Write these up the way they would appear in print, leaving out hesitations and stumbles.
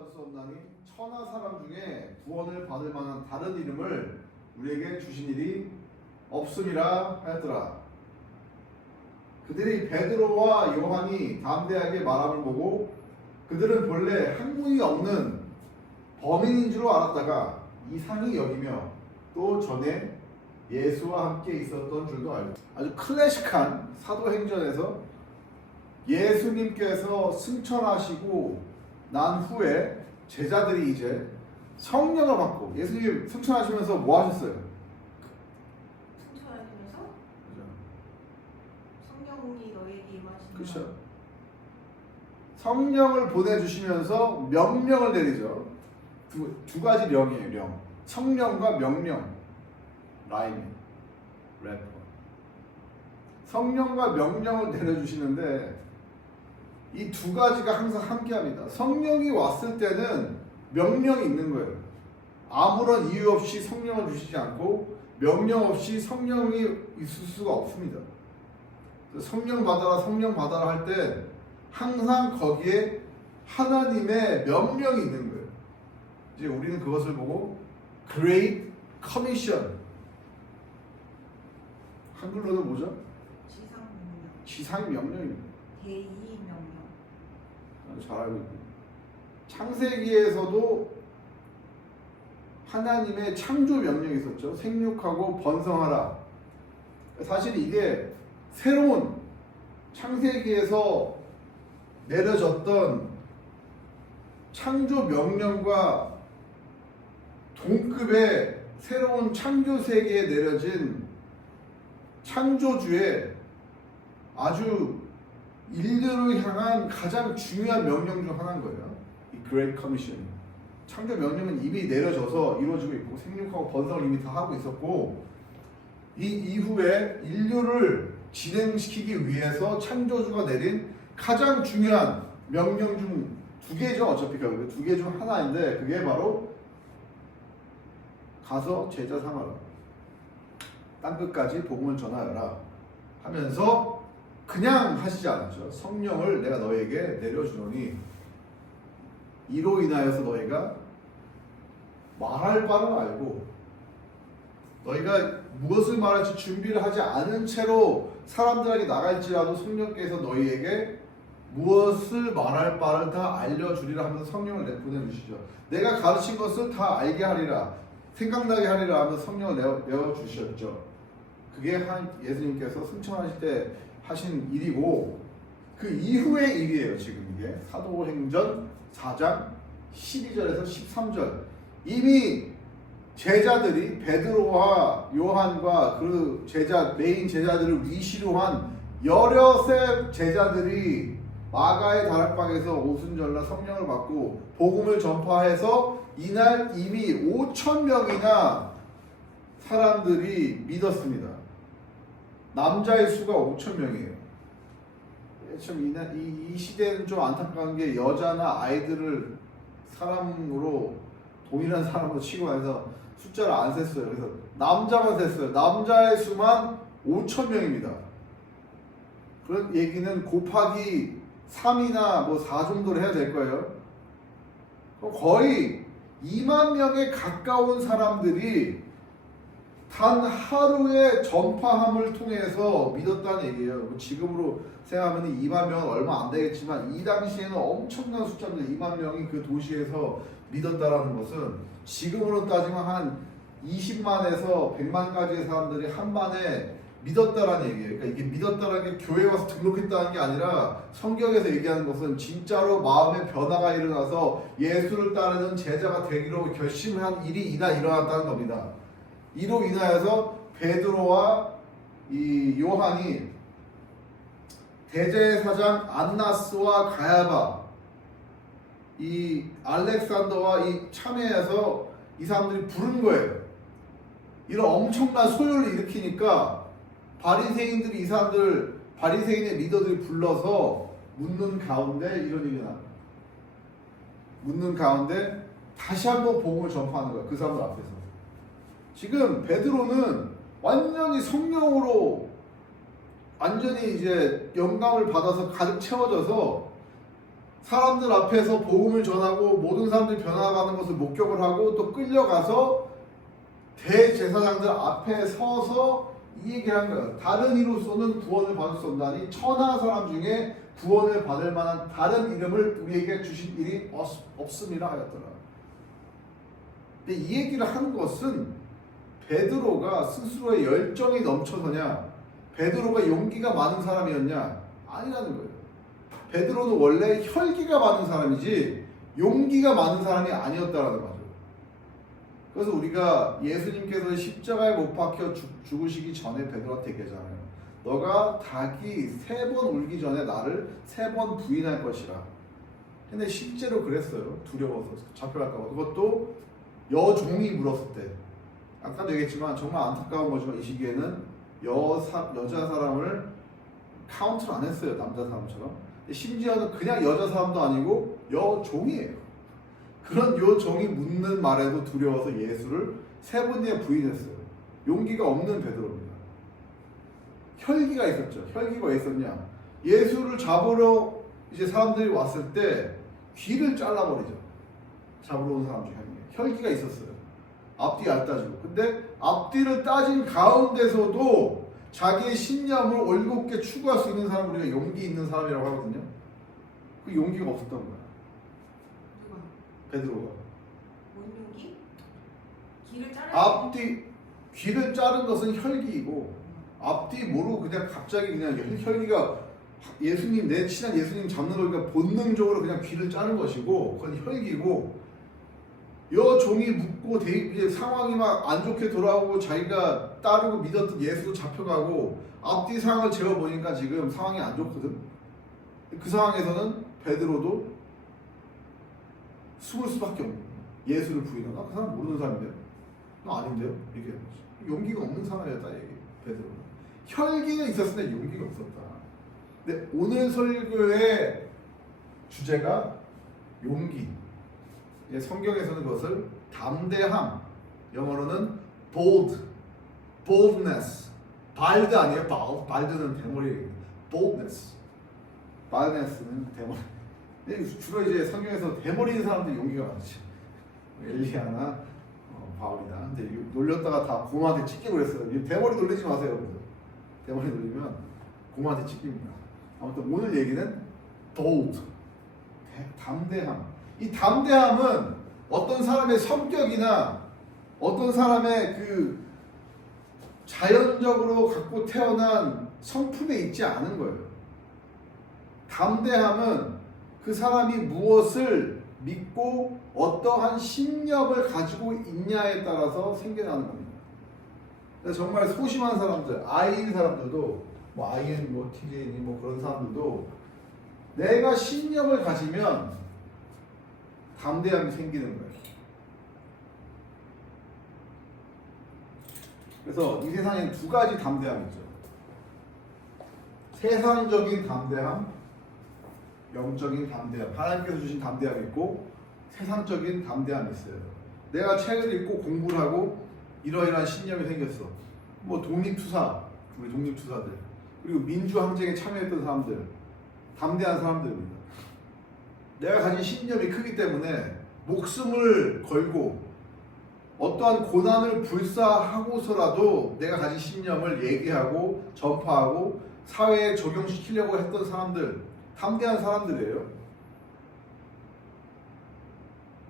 받을 수 없나니 천하 사람 중에 구원을 받을 만한 다른 이름을 우리에게 주신 일이 없음이라 하였더라. 그들이 베드로와 요한이 담대하게 말함을 보고 그들은 본래 학문이 없는 범인인 줄 알았다가 이상히 여기며 또 전에 예수와 함께 있었던 줄도 알고, 아주 클래식한 사도행전에서 예수님께서 승천하시고 난 후에 제자들이 이제 성령을 받고, 예수님 승천하시면서 뭐 하셨어요? 승천하시면서 그죠? 성령이 너에게 임하시는 그렇죠. 성령을 보내주시면서 명령을 내리죠. 두 가지 명이에요. 명. 성령과 명령. 라임, 래퍼. 성령과 명령을 내려주시는데 이 두 가지가 항상 함께합니다. 성령이 왔을 때는 명령이 있는 거예요. 아무런 이유 없이 성령을 주시지 않고 명령 없이 성령이 있을 수가 없습니다. 성령 받아라, 성령 받아라 할 때 항상 거기에 하나님의 명령이 있는 거예요. 이제 우리는 그것을 보고 Great Commission, 한글로는 뭐죠? 지상명령, 지상명령입니다. 대의명령. 잘 알고 있고, 창세기에서도 하나님의 창조 명령이 있었죠. 생육하고 번성하라. 사실 이게 새로운 창세기에서 내려졌던 창조 명령과 동급의 새로운 창조 세계에 내려진 창조주의 아주 인류를 향한 가장 중요한 명령 중 하나인 거예요. 이 Great Commission. 창조 명령은 이미 내려져서 이루어지고 있고 생육하고 번성을 이미 다 하고 있었고, 이 이후에 인류를 진행시키기 위해서 창조주가 내린 가장 중요한 명령 중 두 개죠. 어차피 결국에 두 개 중 하나인데 그게 바로 가서 제자 삼아라, 땅끝까지 복음을 전하여라 하면서 그냥 하시지 않았죠. 성령을 내가 너에게 내려주노니 이로 인하여서 너희가 말할 바를 알고, 너희가 무엇을 말할지 준비를 하지 않은 채로 사람들에게 나갈지라도 성령께서 너희에게 무엇을 말할 바를 다 알려주리라 하면서 성령을 보내주시죠. 내가 가르친 것을 다 알게 하리라, 생각나게 하리라 하면서 성령을 내어주셨죠. 그게 예수님께서 승천하실 때 하신 일이고, 그 이후의 일이에요. 지금 이게 사도행전 4장 12절에서 13절. 이미 제자들이 베드로와 요한과 그 메인 제자들을 위시로 한 여럿의 제자들이 마가의 다락방에서 오순절날 성령을 받고 복음을 전파해서 이날 이미 5,000명이나 사람들이 믿었습니다. 남자의 수가 5,000명이에요. 참 이 시대는 좀 안타까운 게 여자나 아이들을 사람으로 동일한 사람으로 취급해서 숫자를 안 셌어요. 그래서 남자만 셌어요. 남자의 수만 5,000명입니다. 그런 얘기는 곱하기 3이나 뭐 4 정도로 해야 될 거예요. 거의 2만 명에 가까운 사람들이 단 하루의 전파함을 통해서 믿었다는 얘기예요. 지금으로 생각하면 2만 명은 얼마 안 되겠지만 이 당시에는 엄청난 숫자입니다. 2만 명이 그 도시에서 믿었다라는 것은 지금으로 따지면 한 20만에서 100만까지의 사람들이 한 반에 믿었다라는 얘기예요. 그러니까 이게 믿었다라는 게 교회에 와서 등록했다는 게 아니라 성경에서 얘기하는 것은 진짜로 마음의 변화가 일어나서 예수를 따르는 제자가 되기로 결심한 일이 일어났다는 겁니다. 이로 인하여서 베드로와 이 요한이 대제사장 안나스와 가야바, 이 알렉산더와 이 참회해서 이 사람들이 부른 거예요. 이런 엄청난 소요를 일으키니까 바리새인들이 이 사람들, 바리새인의 리더들이 불러서 묻는 가운데 이런 일이 나요. 묻는 가운데 다시 한번 복음을 전파하는 거예요. 그 사람들 앞에서. 지금 베드로는 완전히 성령으로 완전히 이제 영감을 받아서 가득 채워져서 사람들 앞에서 복음을 전하고 모든 사람들이 변화가는 것을 목격을 하고 또 끌려가서 대제사장들 앞에 서서 이 얘기를 한 거예요. 다른 이로서는 구원을 받을 수 없나니 천하 사람 중에 구원을 받을 만한 다른 이름을 우리에게 주신 일이 없음이라 하였더라. 근데 이 얘기를 한 것은 베드로가 스스로의 열정이 넘쳐서냐, 베드로가 용기가 많은 사람이었냐, 아니라는 거예요. 베드로는 원래 혈기가 많은 사람이지 용기가 많은 사람이 아니었다라는 거죠. 그래서 우리가 예수님께서 십자가에 못 박혀 죽으시기 전에 베드로한테 얘기하잖아요. 너가 닭이 3번 울기 전에 나를 3번 부인할 것이라. 근데 실제로 그랬어요. 두려워서 잡혀갈까 봐. 그것도 여종이 물었을 때. 아까도 얘기했지만 정말 안타까운 거지만 이 시기에는 여자 사람을 카운트를 안 했어요. 남자 사람처럼. 심지어는 그냥 여자 사람도 아니고 여종이에요. 그런 여종이 묻는 말에도 두려워서 예수를 3번이나 부인했어요. 용기가 없는 베드로입니다. 혈기가 있었죠. 혈기가 왜 있었냐? 예수를 잡으러 이제 사람들이 왔을 때 귀를 잘라버리죠. 잡으러 온 사람 중에 한 명. 혈기가 있었어요. 앞뒤 안 따지고. 근데 앞뒤를 따진 가운데서도 자기의 신념을 올곧게 추구할 수 있는 사람 우리가 용기 있는 사람이라고 하거든요. 그 용기가 없었던 거야. 누가? 베드로가. 뭔 용기? 길을 자르. 앞뒤 귀를 자른 것은 혈기이고 앞뒤 모르고 그냥 갑자기 그냥 혈기가 예수님 내 친한 예수님 잡는 거니까 본능적으로 그냥 귀를 자른 것이고 그건 혈기고 여종이 묻고 이제 상황이 막 안 좋게 돌아오고 자기가 따르고 믿었던 예수도 잡혀가고 앞뒤 상황을 재어보니까 지금 상황이 안 좋거든. 그 상황에서는 베드로도 숨을 수밖에 없는 거야. 예수를 부인하고 그 사람 모르는 사람인데요? 너 아닌데요? 이게 용기가 없는 사람이었다 얘기. 베드로는 혈기는 있었으나 용기가 없었다. 근데 오늘 설교의 주제가 용기. 성경에서는 그것을 담대함, 영어로는 boldness, 발드 아니에요? 발드는 대머리, boldness는 대머리. 주로 이제 성경에서 대머리 있는 사람들이 용기가 많지. 엘리야나 바울이나. 근데 놀렸다가 다 고모한테 찢기고 그랬어요. 대머리 놀리지 마세요. 대머리 놀리면 고모한테 찢깁니다. 아무튼 오늘 얘기는 bold, 담대함. 이 담대함은 어떤 사람의 성격이나 어떤 사람의 그 자연적으로 갖고 태어난 성품에 있지 않은 거예요. 담대함은 그 사람이 무엇을 믿고 어떠한 신념을 가지고 있냐에 따라서 생겨나는 겁니다. 그래서 정말 소심한 사람들, 아이인 사람들도 뭐 IN, 뭐 TJ니 뭐 그런 사람들도 내가 신념을 가지면 담대함이 생기는 거예요. 그래서 이 세상에 2가지 담대함이 있죠. 세상적인 담대함, 영적인 담대함. 하나님께서 주신 담대함이 있고 세상적인 담대함이 있어요. 내가 책을 읽고 공부를 하고 이러이러한 신념이 생겼어. 뭐 독립투사, 우리 독립투사들, 그리고 민주항쟁에 참여했던 사람들, 담대한 사람들입니다. 내가 가진 신념이 크기 때문에 목숨을 걸고 어떠한 고난을 불사하고서라도 내가 가진 신념을 얘기하고 전파하고 사회에 적용시키려고 했던 사람들, 담대한 사람들이에요.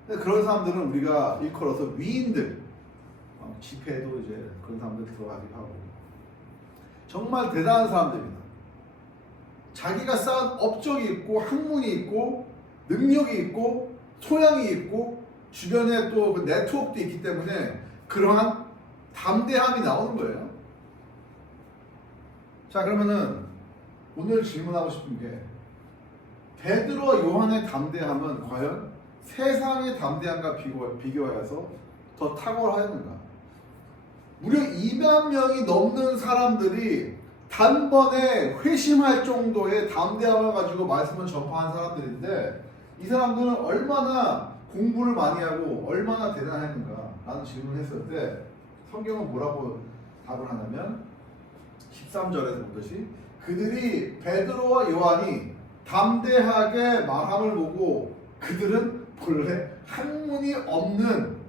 근데 그런 사람들은 우리가 일컬어서 위인들, 집회에도 이제 그런 사람들 들어가기도 하고 정말 대단한 사람들입니다. 자기가 쌓은 업적이 있고 학문이 있고 능력이 있고 소양이 있고 주변에 또 그 네트워크도 있기 때문에 그러한 담대함이 나오는 거예요. 자, 그러면은 오늘 질문하고 싶은 게 베드로와 요한의 담대함은 과연 세상의 담대함과 비교하여서 더 탁월하였는가? 무려 2만 명이 넘는 사람들이 단번에 회심할 정도의 담대함을 가지고 말씀을 전파한 사람들인데 이 사람들은 얼마나 공부를 많이 하고 얼마나 대단했는가 라는 질문을 했을 때 성경은 뭐라고 답을 하냐면 13절에서 보듯이 그들이 베드로와 요한이 담대하게 말함을 보고 그들은 본래 학문이 없는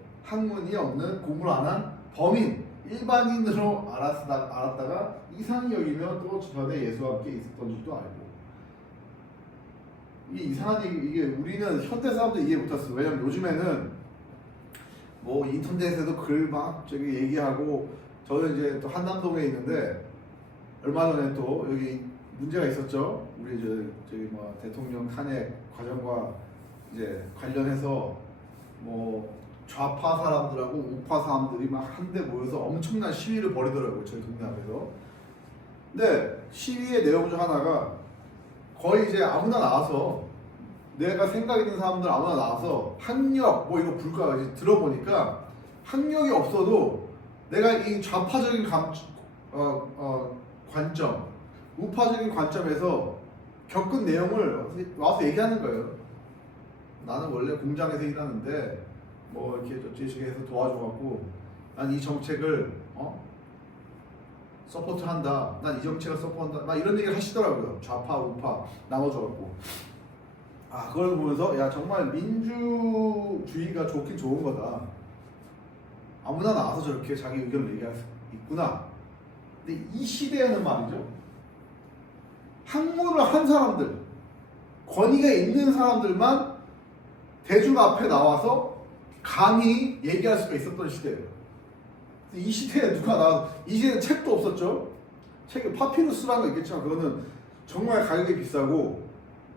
공부를 안 한 범인 일반인으로 알았다가 이상히 여기며 또 전에 예수와 함께 있었던 줄도 알고. 이게 이상한 얘기, 이게 우리는 현대 사람들 이해 못했어. 왜냐면 요즘에는 뭐 인터넷에도 글 막 저기 얘기하고, 저는 이제 또 한남동에 있는데 얼마 전에 또 여기 문제가 있었죠. 우리 저기 뭐 대통령 탄핵 과정과 이제 관련해서 뭐 좌파 사람들하고 우파 사람들이 막 한데 모여서 엄청난 시위를 벌이더라고요, 저희 동네 앞에서. 근데 시위의 내용 중 하나가 거의 이제 아무나 나와서, 내가 생각 있는 사람들 아무나 나와서 학력 뭐 이거 불과 들어보니까 학력이 없어도 내가 이 좌파적인 관점, 우파적인 관점에서 겪은 내용을 와서 얘기하는 거예요. 나는 원래 공장에서 일하는데 뭐 이렇게 저쪽에서 도와줘갖고 난 이 정책을 서포트한다. 난 이 정책을 서포트한다. 막 이런 얘기를 하시더라고요. 좌파, 우파 나눠줘갖고. 그걸 보면서 야, 정말 민주주의가 좋긴 좋은 거다. 아무나 나와서 저렇게 자기 의견을 얘기할 수 있구나. 근데 이 시대에는 말이죠, 학문을 한 사람들, 권위가 있는 사람들만 대중 앞에 나와서 감히 얘기할 수가 있었던 시대예요. 이 시대에 이 시대는 책도 없었죠. 책이 파피루스라는 거 있겠지만 그거는 정말 가격이 비싸고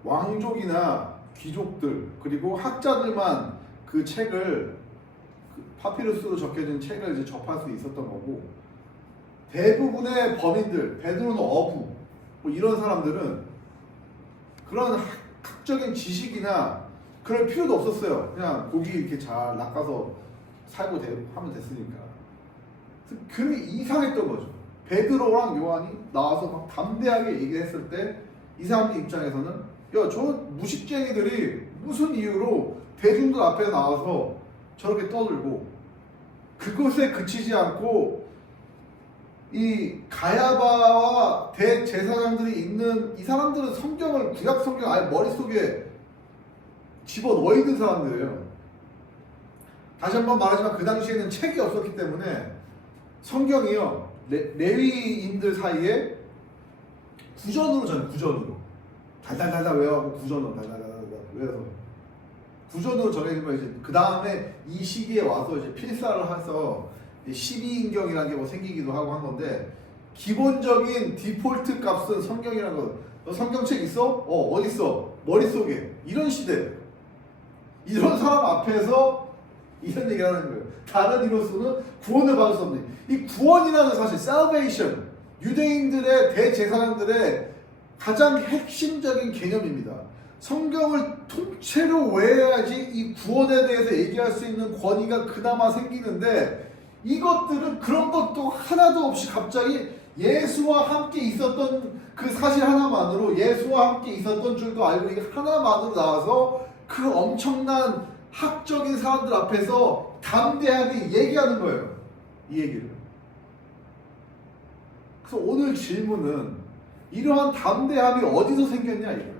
왕족이나 귀족들 그리고 학자들만 그 책을, 파피루스로 적혀진 책을 이제 접할 수 있었던 거고, 대부분의 범인들, 베드로는 어부 뭐 이런 사람들은 그런 학적인 지식이나 그럴 필요도 없었어요. 그냥 고기 이렇게 잘 낚아서 살고 하면 됐으니까. 그게 이상했던 거죠. 베드로랑 요한이 나와서 막 담대하게 얘기했을 때 이 사람들 입장에서는 야, 저 무식쟁이들이 무슨 이유로 대중들 앞에 나와서 저렇게 떠들고, 그것에 그치지 않고 이 가야바와 대제사장들이 있는 이 사람들은 성경을, 구약 성경 아예 머릿속에 집어넣어 있는 사람들이에요. 다시 한번 말하지만 그 당시에는 책이 없었기 때문에 성경이요, 레위인들 사이에 구전으로 달달달달 외워하고 구전으로 달달달달 외워서 구전으로 정해지면 이제 그 다음에 이 시기에 와서 이제 필사를 해서 12인경이라는 게 뭐 생기기도 하고 한 건데, 기본적인 디폴트 값은 성경이라는 거. 너 성경책 있어? 어디 있어? 머릿속에. 이런 시대. 이런 사람 앞에서 이런 얘기를 하는 거예요. 다른 이로서는 구원을 받을 수 없는, 이 구원이라는 사실, salvation, 유대인들의 대제사장들의 가장 핵심적인 개념입니다. 성경을 통째로 외워야지 이 구원에 대해서 얘기할 수 있는 권위가 그나마 생기는데, 이것들은 그런 것도 하나도 없이 갑자기 예수와 함께 있었던 그 사실 하나만으로, 예수와 함께 있었던 줄도 알고 이게 하나만으로 나와서 그 엄청난 학적인 사람들 앞에서 담대하게 얘기하는 거예요. 이 얘기를. 그래서 오늘 질문은 이러한 담대함이 어디서 생겼냐 이거예요.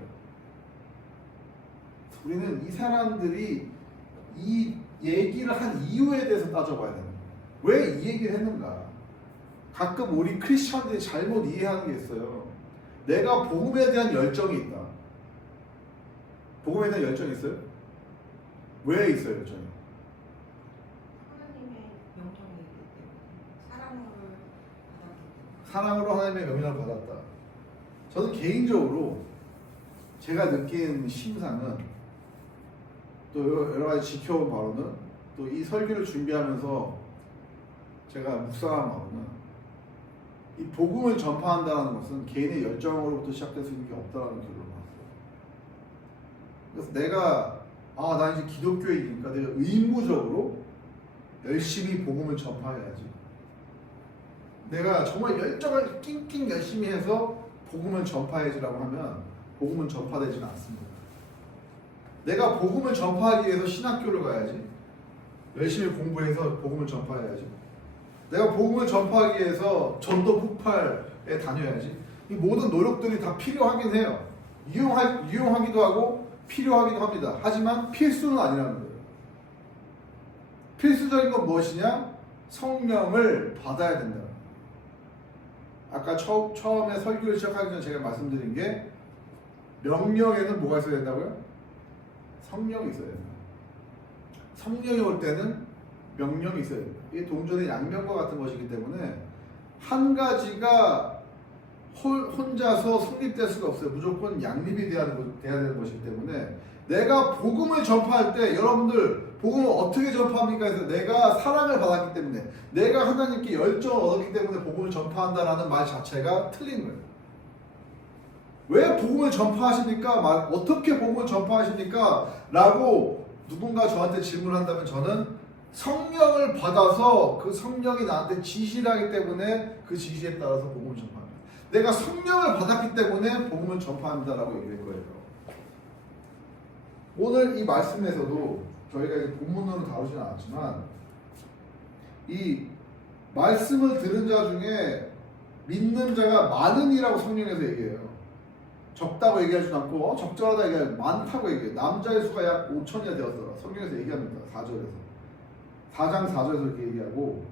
우리는 이 사람들이 이 얘기를 한 이유에 대해서 따져봐야 됩니다. 왜 이 얘기를 했는가? 가끔 우리 크리스천들이 잘못 이해하는 게 있어요. 내가 복음에 대한 열정이 있다. 복음에 대한 열정이 있어요? 왜 있어요, 열정이? 하나님의 명령이기 때문에, 사랑을 받았기 때문에. 사랑으로 하나님의 명령을 받았다. 저는 개인적으로 제가 느낀 심상은, 또 여러 가지 지켜온 바로는, 또 이 설교를 준비하면서 제가 묵상한 바로는, 이 복음을 전파한다는 것은 개인의 열정으로부터 시작될 수 있는 게 없다는 결론을 나왔어요. 그래서 내가 나 이제 기독교인이니까 내가 의무적으로 열심히 복음을 전파해야지. 내가 정말 열정을 낑낑 열심히 해서 복음을 전파해야지라고 하면 복음은 전파되지는 않습니다. 내가 복음을 전파하기 위해서 신학교를 가야지. 열심히 공부해서 복음을 전파해야지. 내가 복음을 전파하기 위해서 전도 폭발에 다녀야지. 이 모든 노력들이 다 필요하긴 해요. 유용하기도 하고 필요하기도 합니다. 하지만 필수는 아니라는 거예요. 필수적인 건 무엇이냐? 성령을 받아야 된다. 아까 처음에 설교를 시작하기 전에 제가 말씀드린 게 명령에는 뭐가 있어야 된다고요? 성령이 있어야 된다. 성령이 올 때는 명령이 있어야 된다. 이게 동전의 양면과 같은 것이기 때문에 한 가지가 혼자서 성립될 수가 없어요. 무조건 양립이 돼야 되는 것이기 때문에 내가 복음을 전파할 때 여러분들 복음을 어떻게 전파합니까? 해서 내가 사랑을 받았기 때문에 내가 하나님께 열정을 얻었기 때문에 복음을 전파한다라는 말 자체가 틀린 거예요. 왜 복음을 전파하십니까? 어떻게 복음을 전파하십니까? 라고 누군가 저한테 질문한다면 저는 성령을 받아서 그 성령이 나한테 지시를 하기 때문에 그 지시에 따라서 복음을 전파합니다. 내가 성령을 받았기 때문에 복음을 전파합니다라고 얘기할 거예요. 오늘 이 말씀에서도 저희가 이제 본문으로 다루지는 않았지만 이 말씀을 들은 자 중에 믿는 자가 많으니라고 성령에서 얘기해요. 적다고 얘기하지도 않고 적절하다 얘기하고 많다고 얘기해요. 남자의 수가 약 5천이나 되었더라. 성경에서 얘기합니다. 4절에서 4장 4절에서 이렇게 얘기하고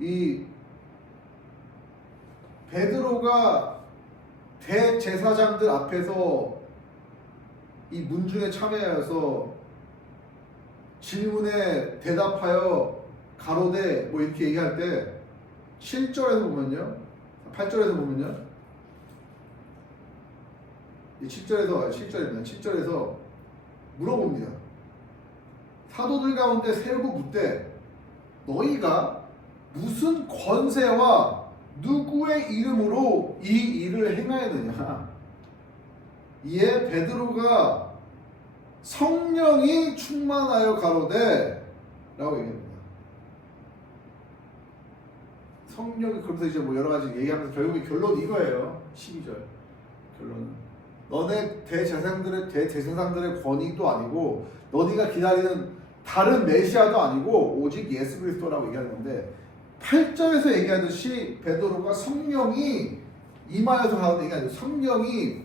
이 베드로가 대제사장들 앞에서 이 문중에 참여하여서 질문에 대답하여 가로되 뭐 이렇게 얘기할 때 7절에서 보면요 8절에서 보면요 7절에서 물어봅니다. 사도들 가운데 세우고 묻되 너희가 무슨 권세와 누구의 이름으로 이 일을 행하였느냐. 이에 베드로가 성령이 충만하여 가로되 라고 얘기합니다. 성령이 그러면서 이제 뭐 여러 가지 얘기하면서 결국에 결론이 이거예요. 12절 결론은 너네 대제사장들의 권위도 아니고 너희가 기다리는 다른 메시아도 아니고 오직 예수 그리스도라고 얘기하는 건데 8절에서 얘기하듯이 베드로가 성령이 임하여서 가는데 이게 아니고 성령이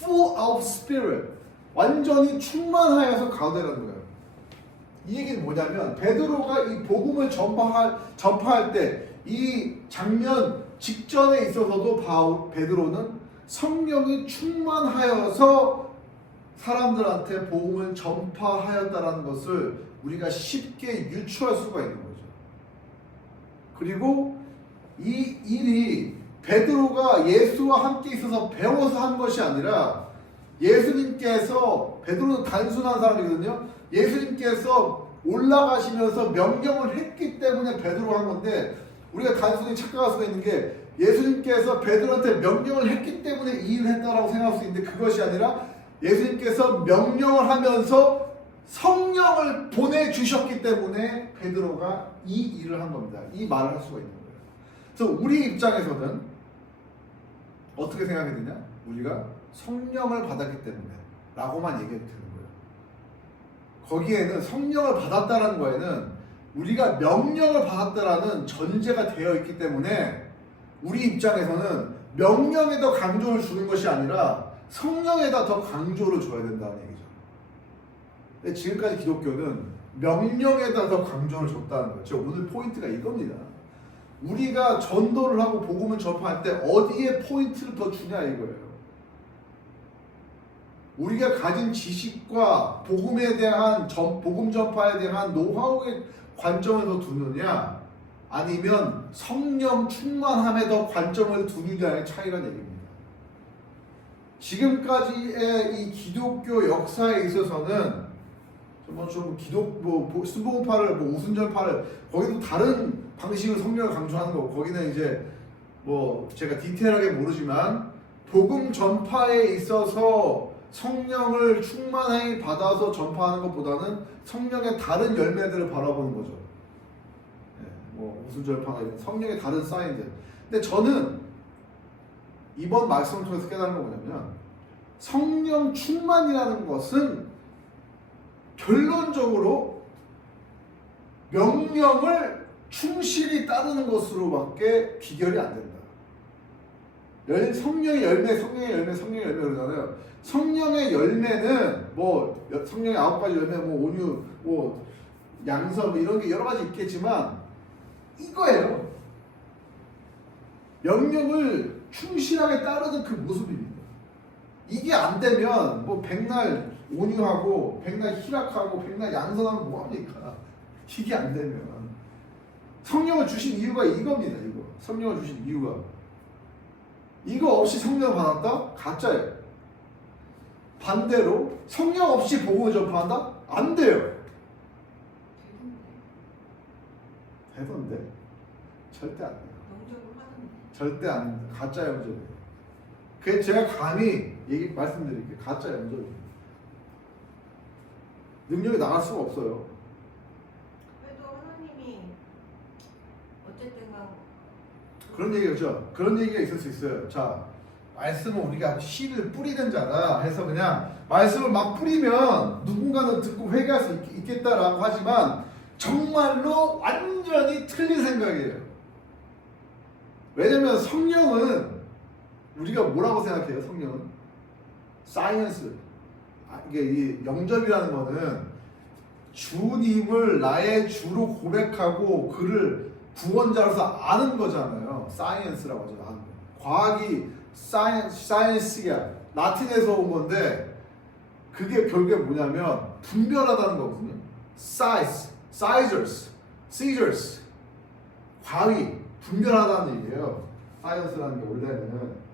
full of spirit 완전히 충만하여서 가더라는 거예요. 이 얘기는 뭐냐면 베드로가 이 복음을 전파할 때 이 장면 직전에 있어서도 베드로는 성령이 충만하여서 사람들한테 복음을 전파하였다라는 것을 우리가 쉽게 유추할 수가 있는 거죠. 그리고 이 일이 베드로가 예수와 함께 있어서 배워서 한 것이 아니라 예수님께서 베드로는 단순한 사람이거든요. 예수님께서 올라가시면서 명령을 했기 때문에 베드로가 한 건데 우리가 단순히 착각할 수가 있는 게 예수님께서 베드로한테 명령을 했기 때문에 이 일을 했다라고 생각할 수 있는데 그것이 아니라 예수님께서 명령을 하면서 성령을 보내주셨기 때문에 베드로가 이 일을 한 겁니다. 이 말을 할 수가 있는 거예요. 그래서 우리 입장에서는 어떻게 생각이 되냐? 우리가 성령을 받았기 때문에 라고만 얘기해도 되는 거예요. 거기에는 성령을 받았다는 거에는 우리가 명령을 받았다라는 전제가 되어 있기 때문에 우리 입장에서는 명령에 더 강조를 주는 것이 아니라 성령에다 더 강조를 줘야 된다는 얘기죠. 근데 지금까지 기독교는 명령에다 더 강조를 줬다는 거죠. 오늘 포인트가 이겁니다. 우리가 전도를 하고 복음을 전파할 때 어디에 포인트를 더 주냐 이거예요. 우리가 가진 지식과 복음에 대한 복음 전파에 대한 노하우의 관점을 더 두느냐 아니면 성령 충만함에 더 관점을 두느냐의 차이라는 얘기입니다. 지금까지의 이 기독교 역사에 있어서는 순복음파를 오순절파를 거기도 다른 방식으로 성령을 강조하는 거고 거기는 이제 제가 디테일하게 모르지만 복음 전파에 있어서 성령을 충만히 받아서 전파하는 것보다는 성령의 다른 열매들을 바라보는 거죠. 오순절파나 이런 성령의 다른 사인들. 근데 저는 이번 말씀을 통해서 깨달은 건 뭐냐면 성령 충만이라는 것은 결론적으로 명령을 충실히 따르는 것으로밖에 비결이 안 된다. 성령의 열매, 성령의 열매, 성령의 열매 그러잖아요. 성령의 열매는 뭐 성령의 9가지 열매, 뭐 온유, 뭐 양서, 뭐 이런 게 여러 가지 있겠지만 이거예요. 명령을 충실하게 따르는 그 모습입니다. 이게 안 되면 뭐 백날 온유하고 백날 희락하고 백날 양선하면 뭐합니까? 이게 안 되면 성령을 주신 이유가 이겁니다. 이거 성령을 주신 이유가 이거 없이 성령을 받았다? 가짜예요. 반대로 성령 없이 복음을 전파한다? 안 돼요. 되던데? 절대 안 돼요. 영접을 하던데. 절대 안 됩니다. 가짜 영접이에요. 그게 제가 감히 말씀드릴게요. 가짜 영접이에요. 능력이 나갈 수가 없어요. 그래도 하나님이 어쨌든 간 그런 얘기죠. 그런 얘기가 있을 수 있어요. 자, 말씀은 우리가 씨를 뿌리는 자다 해서 그냥 말씀을 막 뿌리면 누군가는 듣고 회개할 수 있겠다라고 하지만 정말로 완전히 틀린 생각이에요. 왜냐면 성령은 우리가 뭐라고 생각해요? 성령은 사이언스. 이게 이 영접이라는 거는 주님을 나의 주로 고백하고 그를 구원자로서 아는 거잖아요. 사이언스라고 하죠. 아는 거. 과학이 사이언스야. 라틴에서 온 건데 그게 결국에 뭐냐면 분별하다는 거거든요. seizures, 과위, 분별하다는 얘기예요. 사이언스라는 게 원래는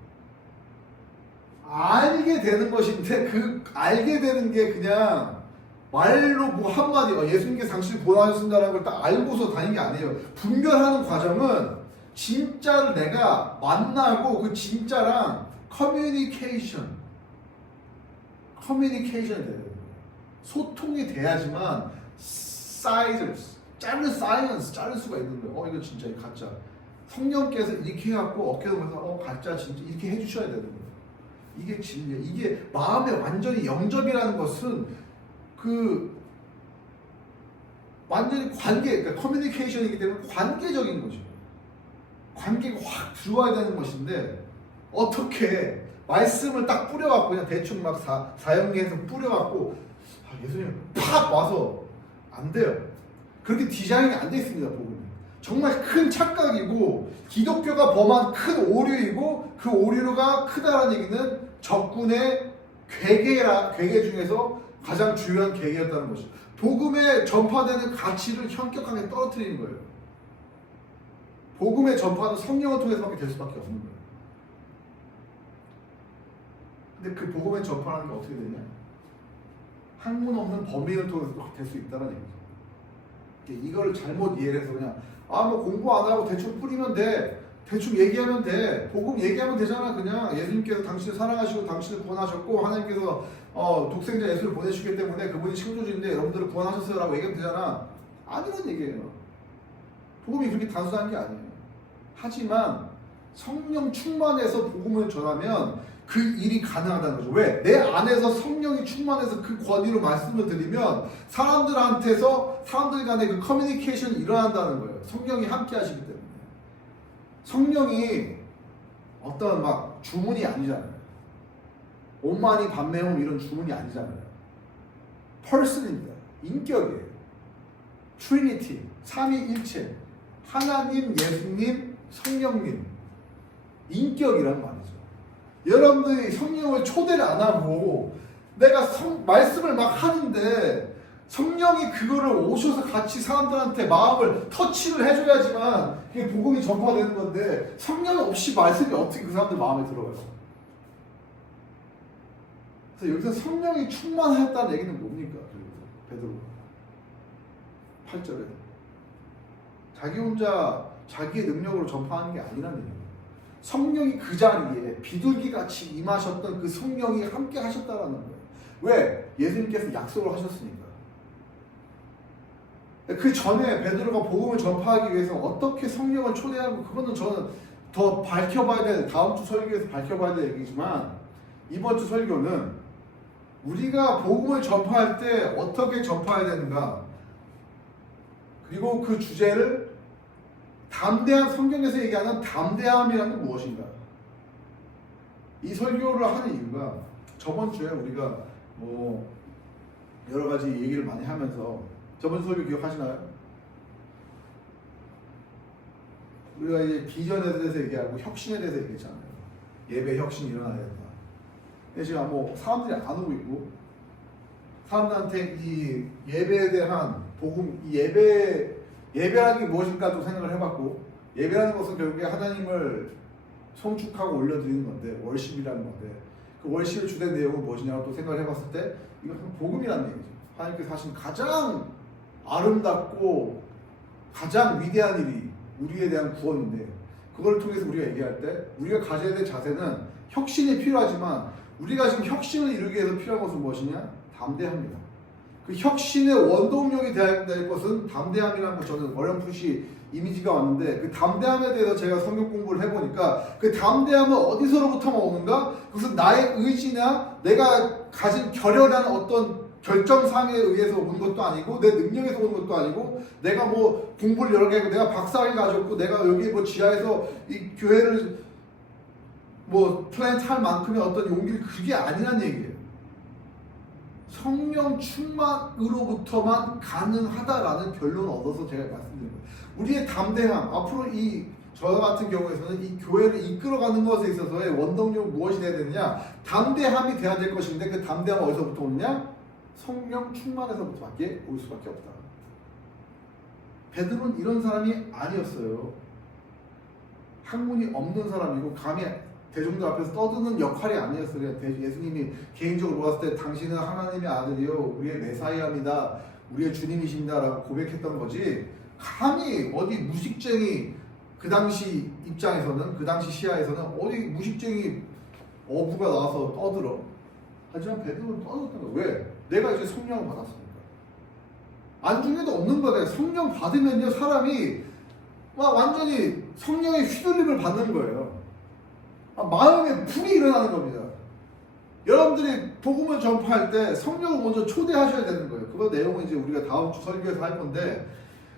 알게 되는 것인데 그 알게 되는 게 그냥 말로 뭐 한마디 예수님께서 당신을 구원하셨습니다라는 걸 딱 알고서 다닌 게 아니에요. 분별하는 과정은 진짜를 내가 만나고 그 진짜랑 커뮤니케이션이 돼야 돼요. 소통이 돼야지만 자를 수가 있는 거예요. 이거 진짜 가짜. 성령께서 이렇게 해갖고 어깨 동무서 가짜 진짜 이렇게 해주셔야 되는 거예요. 이게 진리예요. 이게 마음에 완전히 영접이라는 것은 그 완전히 그러니까 커뮤니케이션이기 때문에 관계적인 거죠. 관계가 확 들어와야 되는 것인데 어떻게 말씀을 딱 뿌려갖고 그냥 대충 막 사형리해서 뿌려갖고 예수님 팍 와서 안 돼요. 그렇게 디자인이 안 돼 있습니다. 복음이 정말 큰 착각이고 기독교가 범한 큰 오류이고 그 오류가 크다라는 얘기는 적군의 괴계 중에서 가장 중요한 계기였다는 것이죠. 복음에 전파되는 가치를 현격하게 떨어뜨리는 거예요. 복음의 전파는 성령을 통해서밖에 될 수밖에 없는 거예요. 근데 그 복음의 전파라는 게 어떻게 되냐? 학문 없는 범인을 통해서 될 수 있다는 얘기죠. 이거를 잘못 이해를 해서 그냥 뭐 공부 안 하고 대충 뿌리면 돼. 대충 얘기하면 돼. 복음 얘기하면 되잖아. 그냥 예수님께서 당신을 사랑하시고 당신을 구원하셨고 하나님께서 독생자 예수를 보내시기 때문에 그분이 창조주인데 여러분들을 구원하셨어요 라고 얘기하면 되잖아. 아니란 얘기예요. 복음이 그렇게 단순한 게 아니에요. 하지만 성령 충만해서 복음을 전하면 그 일이 가능하다는 거죠. 왜? 내 안에서 성령이 충만해서 그 권위로 말씀을 드리면 사람들 간의 그 커뮤니케이션이 일어난다는 거예요. 성령이 함께 하시기 때문에. 성령이 어떤 막 주문이 아니잖아요. 온마니 반매홈 이런 주문이 아니잖아요. person입니다. 인격이에요. 트리니티, 삼위일체, 하나님, 예수님, 성령님, 인격이란 말이죠. 여러분들이 성령을 초대를 안 하고 내가 말씀을 막 하는데 성령이 그거를 오셔서 같이 사람들한테 마음을 터치를 해줘야지만 그게 복음이 전파되는 건데 성령 없이 말씀이 어떻게 그 사람들 마음에 들어요? 그래서 여기서 성령이 충만하였다는 얘기는 뭡니까? 베드로 8절에 자기 혼자 자기의 능력으로 전파하는 게 아니라는 얘기예요. 성령이 그 자리에 비둘기같이 임하셨던 그 성령이 함께 하셨다라는 거예요. 왜? 예수님께서 약속을 하셨으니까. 그 전에 베드로가 복음을 전파하기 위해서 어떻게 성령을 초대하고 그거는 저는 더 밝혀봐야 될 다음 주 설교에서 밝혀봐야 될 얘기지만 이번 주 설교는 우리가 복음을 전파할 때 어떻게 전파해야 되는가 그리고 그 주제를 담대한 성경에서 얘기하는 담대함이라는 건 무엇인가 이 설교를 하는 이유가 저번 주에 우리가 뭐 여러 가지 얘기를 많이 하면서 저번 설교 기억하시나요? 우리가 이제 비전에 대해서 얘기하고 혁신에 대해서 얘기했잖아요. 예배 혁신이 일어나야 된다. 근데 지금 뭐 사람들이 안 오고 있고 사람들한테 이 예배에 대한 복음, 이 예배라는 게 무엇인가 또 생각을 해봤고 예배라는 것은 결국에 하나님을 송축하고 올려드리는 건데 월십이라는 건데 그 월십의 주된 내용은 무엇이냐고 또 생각을 해봤을 때 이건 복음이라는 얘기죠. 하나님께서 하신 가장 아름답고 가장 위대한 일이 우리에 대한 구원인데 그걸 통해서 우리가 얘기할 때 우리가 가져야 될 자세는 혁신이 필요하지만 우리가 지금 혁신을 이루기 위해서 필요한 것은 무엇이냐? 담대합니다. 그 혁신의 원동력이 되어야 될 것은 담대함이라는 거 저는 어렴풋이 이미지가 왔는데 그 담대함에 대해서 제가 성경 공부를 해보니까 그 담대함은 어디서로부터 오는가? 그것은 나의 의지나 내가 가진 결연한 어떤 결정상에 의해서 온 것도 아니고 내 능력에서 온 것도 아니고 내가 뭐 공부를 여러 개 하고 내가 박사학위 가졌고 내가 여기 뭐 지하에서 이 교회를 뭐 플랜트 할 만큼의 어떤 용기를 그게 아니란 얘기예요. 성령 충만으로부터만 가능하다라는 결론을 얻어서 제가 말씀드린 거예요. 우리의 담대함, 앞으로 저 같은 경우에서는 이 교회를 이끌어가는 것에 있어서의 원동력은 무엇이 돼야 되느냐? 담대함이 돼야 될 것인데 그 담대함은 어디서부터 오느냐? 성령 충만에서부터밖에 올 수밖에 없다. 베드로는 이런 사람이 아니었어요. 학문이 없는 사람이고 감히 대중들 앞에서 떠드는 역할이 아니었어요. 예수님이 개인적으로 보았을 때 당신은 하나님의 아들이요 우리의 메사이아입니다. 우리의 주님이십니다 라고 고백했던 거지 감히 어디 무식쟁이 그 당시 입장에서는 그 당시 시야에서는 어디 무식쟁이 어부가 나와서 떠들어. 하지만 베드로는 떠들었던 거야. 왜? 내가 이제 성령을 받았으니까. 안중에도 없는 거야. 성령 받으면요 사람이 막 완전히 성령의 휘둘림을 받는 거예요. 마음에 불이 일어나는 겁니다. 여러분들이 복음을 전파할 때 성령을 먼저 초대하셔야 되는 거예요. 그거 내용은 이제 우리가 다음 주 설교에서 할 건데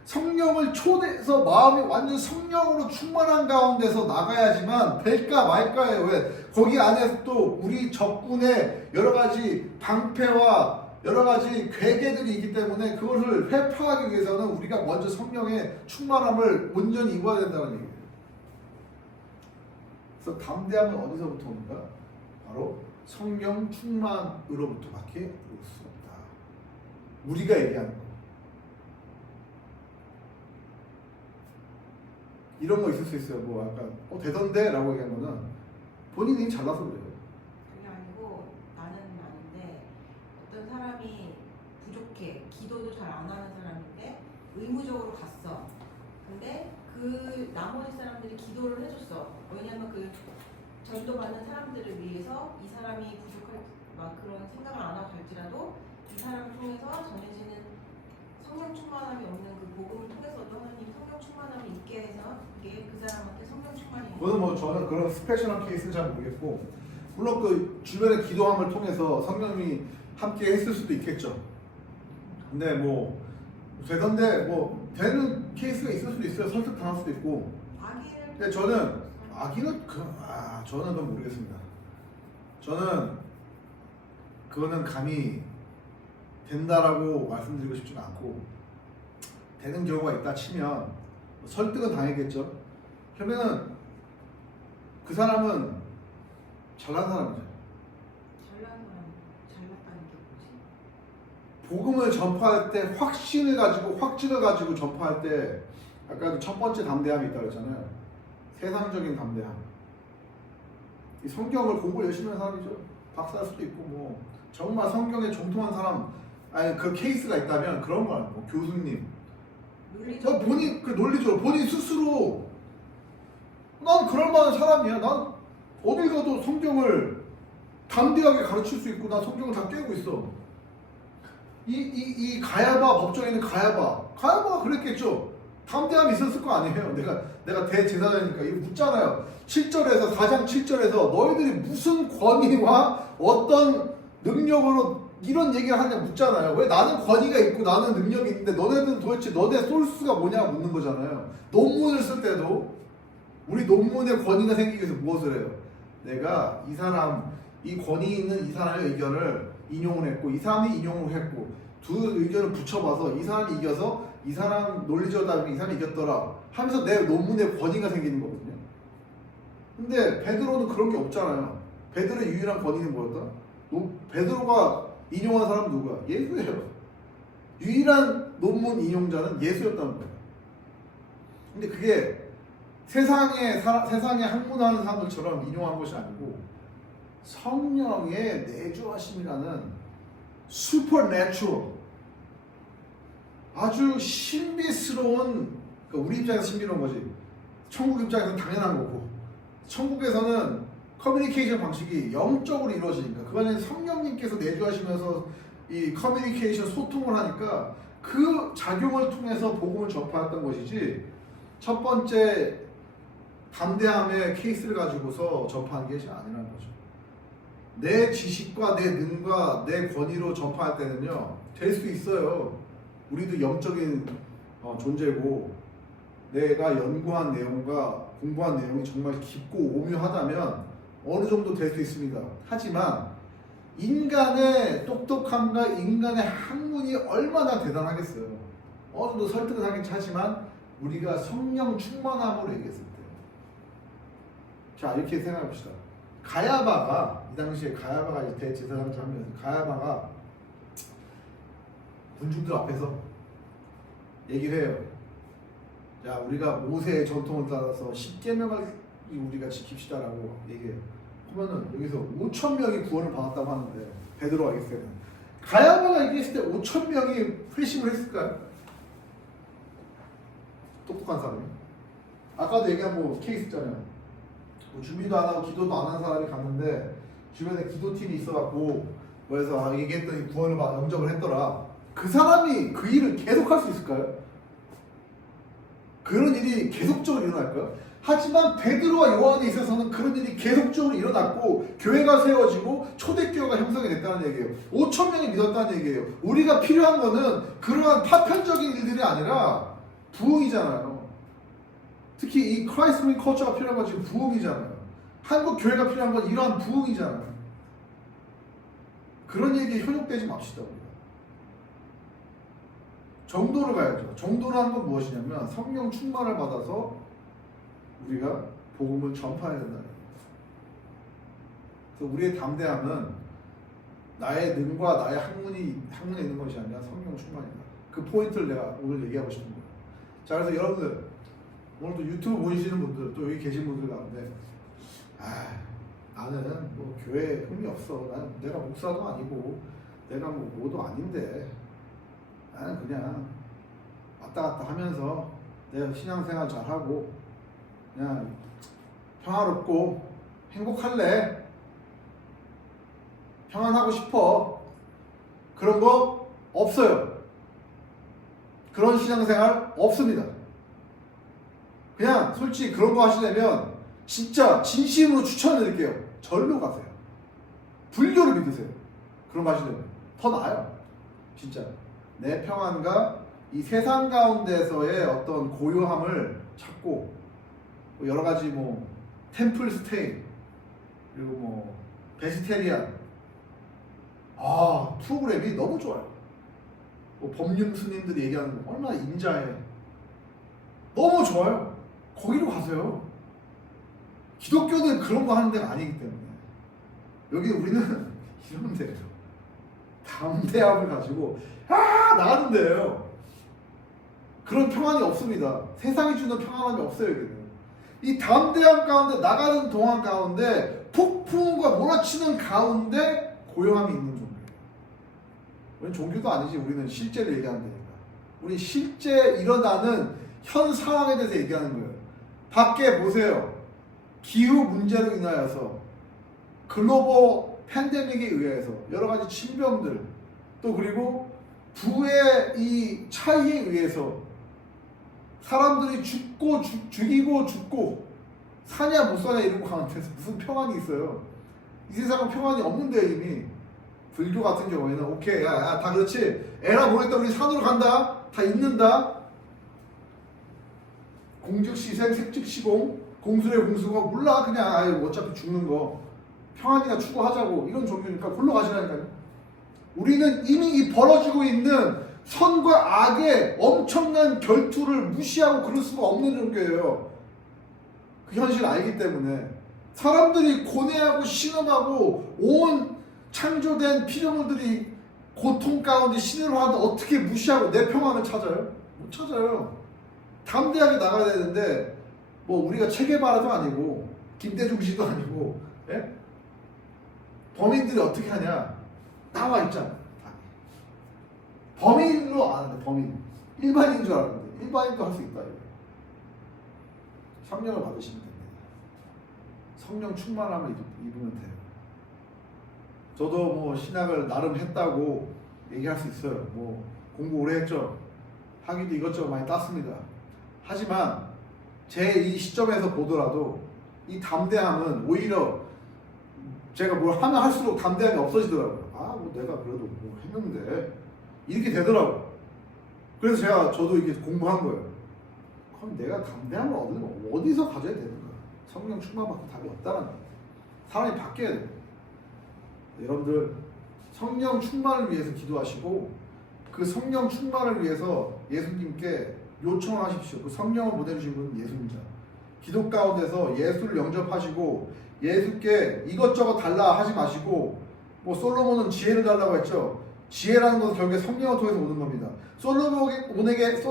성령을 초대해서 마음이 완전 성령으로 충만한 가운데서 나가야지만 될까 말까예요. 왜? 거기 안에서 또 우리 적군의 여러 가지 방패와 여러 가지 괴계들이 있기 때문에 그것을 회파하기 위해서는 우리가 먼저 성령의 충만함을 온전히 입어야 된다는 얘기예요. 그래서 담대함은 어디서부터 오는가? 바로 성령 충만으로부터밖에 올 수 없다. 우리가 얘기하는 거. 이런 거 있을 수 있어요. 뭐 약간 되던데? 라고 얘기한 거는 본인이 잘나서 그래요. 그게 아니고 나는 아는데 어떤 사람이 부족해 기도도 잘 안 하는 사람인데 의무적으로 갔어. 근데 그 나머지 사람들이 기도를 해줬어. 왜냐면 그 전도받는 사람들을 위해서 이 사람이 부족할 막 그런 생각을 안 하고 갈지라도 이 사람을 통해서 전해지는 성령 충만함이 없는 그 복음을 통해서도 하나님 성령 충만함이 있게 해서 그게 그 사람한테 성령 충만이 있는 그거는 뭐 저는 그런 스페셜한 케이스는 잘 모르겠고 물론 그 주변의 기도함을 통해서 성령이 함께 했을 수도 있겠죠. 근데 뭐 되던데 뭐 되는 케이스가 있을 수도 있어요. 설득당할 수도 있고. 아기를 근데 저는 저는 그건 모르겠습니다. 저는 그거는 감히 된다라고 말씀드리고 싶지는 않고 되는 경우가 있다 치면 설득은 당했겠죠. 그러면은 그 사람은 잘난 사람이죠. 잘난 사람 잘났다는 게 뭐지? 복음을 전파할 때 확신을 가지고 확증을 가지고 전파할 때 아까 첫 번째 담대함이 있다고 했잖아요. 세상적인 담대함. 이 성경을 공부 열심히 하는 사람이죠. 박사할 수도 있고 뭐 정말 성경에 정통한 사람 아니 그 케이스가 있다면 그런 거 뭐 교수님 본인 그 논리적으로 본인 스스로 난 그럴 만한 사람이야. 난 어딜 가도 성경을 담대하게 가르칠 수 있고 난 성경을 다 깨고 있어. 이 가야바 법정에 있는 가야바가 그랬겠죠. 담대함이 있었을 거 아니에요. 내가 대제사장이니까 이거 묻잖아요. 7절에서 4장 7절에서 너희들이 무슨 권위와 어떤 능력으로 이런 얘기를 하냐 묻잖아요. 왜 나는 권위가 있고 나는 능력이 있는데 너네는 도대체 너네 소스가 뭐냐 묻는 거잖아요. 논문을 쓸 때도 우리 논문에 권위가 생기기 위해서 무엇을 해요? 내가 이 사람, 이 권위 있는 이 사람의 의견을 인용을 했고 이 사람이 인용을 했고 두 의견을 붙여봐서 이 사람이 이겨서 이 사람 논리적으로 따지면 이 사람이 이겼더라 하면서 내 논문에 권위가 생기는 거거든요. 근데 베드로는 그런 게 없잖아요. 베드로의 유일한 권위는 뭐였다? 베드로가 인용한 사람은 누구야? 예수예요. 유일한 논문 인용자는 예수였다는 거예요. 근데 그게 세상에 학문하는 사람들처럼 인용한 것이 아니고 성령의 내주하심이라는 슈퍼내추럴 아주 신비스러운, 그러니까 우리 입장에서 신비로운 거지 천국 입장에서는 당연한 거고, 천국에서는 커뮤니케이션 방식이 영적으로 이루어지니까 그거는 성령님께서 내주하시면서 이 커뮤니케이션 소통을 하니까 그 작용을 통해서 복음을 전파했던 것이지 첫 번째 담대함의 케이스를 가지고서 전파한 게 아니라는 거죠. 내 지식과 내 능과 내 권위로 전파할 때는요 될 수 있어요. 우리도 영적인 존재고 내가 연구한 내용과 공부한 내용이 정말 깊고 오묘하다면 어느 정도 될 수 있습니다. 하지만 인간의 똑똑함과 인간의 학문이 얼마나 대단하겠어요. 어느 정도 설득은 하긴 하지만 우리가 성령 충만함으로 얘기했을 때, 자 이렇게 생각해 봅시다. 가야바가 이 당시에 가야바가 대제사장을 하면서 가야바가 군중들 앞에서 얘기를 해요. 자 우리가 모세의 전통을 따라서 10계명을 우리가 지킵시다라고 얘기해요. 그러면은 여기서 5,000명이 구원을 받았다고 하는데 베드로가 얘기했을 때는 가야바가 얘기했을 때 5,000명이 회심을 했을까요? 똑똑한 사람이. 아까도 얘기한 뭐 케이스 있잖아요. 뭐 준비도 안 하고 기도도 안 한 사람이 갔는데 주변에 기도팀이 있어갖고 뭐해서 얘기했더니 구원을 영접을 했더라. 그 사람이 그 일을 계속할 수 있을까요? 그런 일이 계속적으로 일어날까요? 하지만 베드로와 요한에 있어서는 그런 일이 계속적으로 일어났고 교회가 세워지고 초대교회가 형성이 됐다는 얘기예요. 5,000명이 믿었다는 얘기예요. 우리가 필요한 거는 그러한 파편적인 일들이 아니라 부흥이잖아요. 특히 이 크라이스트 컬처가 필요한 건 지금 부흥이잖아요. 한국 교회가 필요한 건 이러한 부흥이잖아요. 그런 얘기에 현혹되지 맙시다. 우리가. 정도를 가야죠. 정도라는 건 무엇이냐면 성령 충만을 받아서 우리가 복음을 전파해야 된다는 거예요. 그래서 우리의 담대함은 나의 능과 나의 학문에 있는 것이 아니라 성령 충만이다. 그 포인트를 내가 오늘 얘기하고 싶은 거예요. 자, 그래서 여러분들 오늘도 유튜브 보시는 분들 또 여기 계신 분들 가운데 나는 뭐 교회에 흥미 없어. 나는 내가 목사도 아니고 내가 뭐도 아닌데 나는 그냥 왔다 갔다 하면서 내가 신앙생활 잘하고 그냥 평화롭고 행복할래. 평안하고 싶어. 그런 거 없어요. 그런 신앙생활 없습니다. 그냥 솔직히 그런 거 하시려면 진짜 진심으로 추천드릴게요. 절로 가세요. 불교를 믿으세요. 그런 거 하시려면 더 나아요. 진짜 내 평안과 이 세상 가운데서의 어떤 고요함을 찾고 여러 가지 뭐 템플 스테이 그리고 뭐 베지테리안 프로그램이 너무 좋아요. 뭐 법륜 스님들이 얘기하는 거 얼마나 인자해. 너무 좋아요. 거기로 가세요. 기독교는 그런 거 하는 데가 아니기 때문에 여기 우리는 이런 데예요. 담대함을 가지고 나가는 데예요. 그런 평안이 없습니다. 세상이 주는 평안함이 없어요. 여기는. 이 담대함 가운데 나가는 동안 가운데 폭풍과 몰아치는 가운데 고요함이 있는 종교예요. 우리는 종교도 아니지. 우리는 실제를 얘기하는 데니까. 우리 실제 일어나는 현 상황에 대해서 얘기하는 거예요. 밖에 보세요. 기후 문제로 인하여서 글로벌 팬데믹에 의해서 여러 가지 질병들 또 그리고 부의 이 차이에 의해서 사람들이 죽이고 죽고 사냐 못 사냐 이러고 가는데 무슨 평안이 있어요. 이 세상은 평안이 없는데 이미. 불교 같은 경우에는 오케이 다 그렇지. 에라 모르겠다 우리 산으로 간다. 다 있는다. 공즉시생 색즉시공 공수래 공수가 몰라 그냥 아예 어차피 죽는 거 평안이나 추구하자고 이런 종교니까 골로 가시라니까요. 우리는 이미 이 벌어지고 있는 선과 악의 엄청난 결투를 무시하고 그럴 수가 없는 종교예요. 그 현실을 알기 때문에 사람들이 고뇌하고 신음하고 온 창조된 피조물들이 고통 가운데 신음을 하는데 어떻게 무시하고 내 평안을 찾아요? 못 찾아요. 담대하게 나가야 되는데 뭐 우리가 체계바라도 아니고 김대중 씨도 아니고 예? 범인들이 어떻게 하냐? 나와 있잖아. 범인으로 아는데 범인 일반인인 줄 알았는데 일반인도 할 수 있다. 이거. 성령을 받으시면 됩니다. 성령 충만함을 입으면 돼요. 저도 뭐 신학을 나름 했다고 얘기할 수 있어요. 뭐 공부 오래 했죠. 학위도 이것저것 많이 땄습니다. 하지만 제 이 시점에서 보더라도 이 담대함은 오히려 제가 뭘 하면 할수록 담대함이 없어지더라고요. 아, 뭐 내가 그래도 뭐 했는데 이렇게 되더라고요. 그래서 저도 이게 공부한 거예요. 그럼 내가 담대함을 얻으면 어디서 가져야 되는 거야? 성령 충만받고 답이 없다는 거예요. 사람이 바뀌어야 돼요. 여러분들 성령 충만을 위해서 기도하시고 그 성령 충만을 위해서 예수님께 요청을 하십시오. 그 성령을 보내주신 분은 예수님이죠. 기도 가운데서 예수를 영접하시고 예수께 이것저것 달라 하지 마시고 뭐 솔로몬은 지혜를 달라고 했죠. 지혜라는 것은 결국에 성령을 통해서 오는 겁니다. 솔로몬에게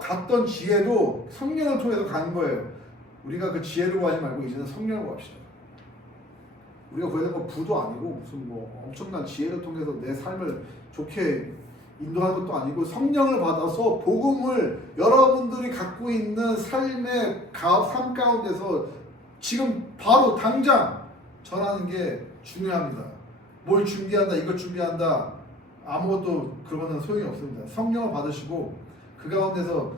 갔던 지혜도 성령을 통해서 가는 거예요. 우리가 그 지혜를 구하지 말고 이제는 성령을 구합시다. 우리가 구해야 되는 건 부도 아니고 무슨 뭐 엄청난 지혜를 통해서 내 삶을 좋게 인도하는 것도 아니고 성령을 받아서 복음을 여러분들이 갖고 있는 삶의 삶 가운데서 지금 바로 당장 전하는 게 중요합니다. 뭘 준비한다, 이것 준비한다 아무것도 그러면 소용이 없습니다. 성령을 받으시고 그 가운데서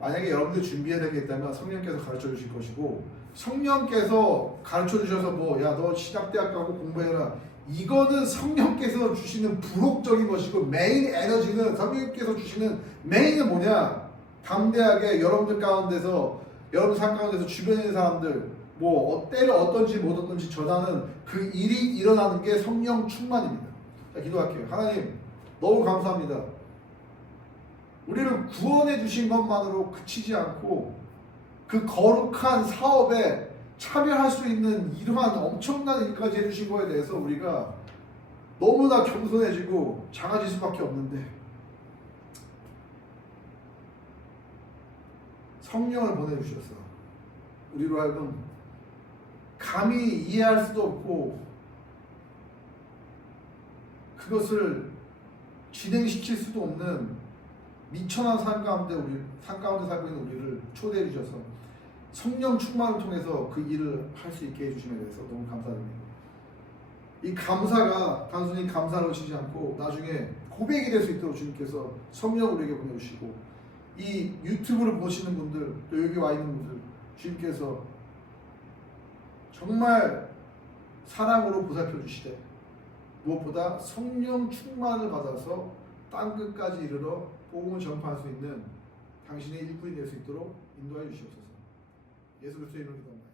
만약에 여러분들이 준비해야 되겠다면 성령께서 가르쳐 주실 것이고 성령께서 가르쳐 주셔서 뭐 야 너 신학대학 가고 공부해라 이거는 성령께서 주시는 부록적인 것이고 메인 에너지는 성령께서 주시는 메인은 뭐냐? 담대하게 여러분들 가운데서 여러분 삶 가운데서 주변에 있는 사람들 뭐 때를 어떤지 못 어떤지 전하는 그 일이 일어나는 게 성령 충만입니다. 자, 기도할게요. 하나님 너무 감사합니다. 우리를 구원해 주신 것만으로 그치지 않고 그 거룩한 사업에 참여할 수 있는 이러한 엄청난 일까지 해주신 거에 대해서 우리가 너무나 겸손해지고 작아질 수밖에 없는데 성령을 보내주셔서 우리로 하여금 감히 이해할 수도 없고 그것을 진행시킬 수도 없는 미천한 삶 가운데 살고 있는 우리를 초대해 주셔서 성령 충만을 통해서 그 일을 할 수 있게 해주심에 대해서 너무 감사드립니다. 이 감사가 단순히 감사로 치지 않고 나중에 고백이 될 수 있도록 주님께서 성령을 우리에게 보내주시고 이 유튜브를 보시는 분들 또 여기 와 있는 분들 주님께서 정말 사랑으로 보살펴 주시되 무엇보다 성령 충만을 받아서 땅끝까지 이르러 복음을 전파할 수 있는 당신의 일꾼이 될 수 있도록 인도해 주시옵소서. 예수 그리스도의 이름으로 기도합니다.